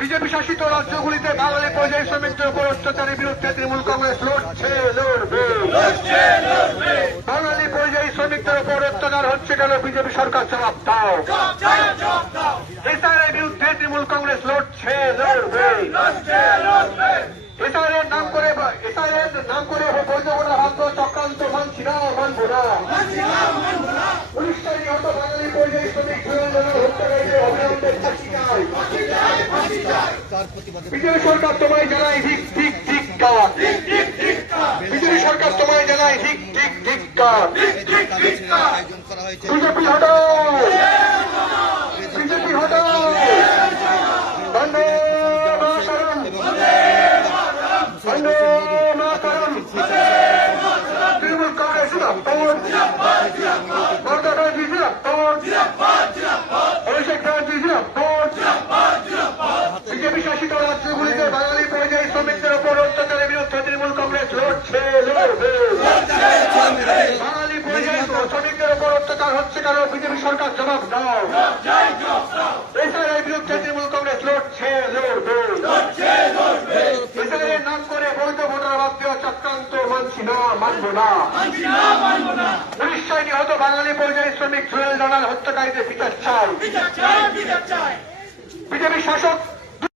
BJP শাসিত রাজ্যগুলিতে বাঙালি পরিযায়ী শ্রমিকদের উপর অত্যাচারের বিরুদ্ধে তৃণমূল কংগ্রেস লড়বে। বাঙালি পরিযায়ী শ্রমিকদের উপর অত্যাচার হচ্ছে কেন? বিজেপি সরকার জবাব দাও। এসআইয়ের বিরুদ্ধে তৃণমূল কংগ্রেস লড়বে। এসআইয়ের নাম করে বৈধ ভোটার হাত চক্রান্ত মানছি না, মানবো না। 19 তারিখে হতো বাঙালি পরিযায়ী শ্রমিক হত্যাকারীদের অবিলম্বে ফাঁসি চাই। বিজেপি সরকার তোমায় জানাই ধিক্কার। বিজেপি সরকার তোমায় জানাই ধিক্কার। বিজেপি হটাও, বিজেপি হটাও। বন্দে মাতরম, বন্দে মাতরম। তৃণমূল কংগ্রেস জিন্দাবাদ, মমতা ব্যানার্জি জিন্দাবাদ, অভিষেক ব্যানার্জি জিন্দাবাদ। বিজেপি শাসিত রাজ্যগুলিতে বাঙালি পরিযায়ী শ্রমিকদের উপর অত্যাচারের বিরুদ্ধে তৃণমূল কংগ্রেস লড়বে। বাঙালি পরিযায়ী শ্রমিকদের উপর অত্যাচার হচ্ছে কেন? বিজেপি সরকার জবাব দাও। এসআইয়ের বিরুদ্ধে তৃণমূল কংগ্রেস লড়বে। এসআইয়ের নাম করে বৈধ ভোটার বাদ দেওয়া চক্রান্ত মানছি না, মানবো না। 19 তারিখে হতো বাঙালি পরিযায়ী শ্রমিক জুয়েল রানার হত্যাকারীদের বিচার চাই। বিজেপি শাসক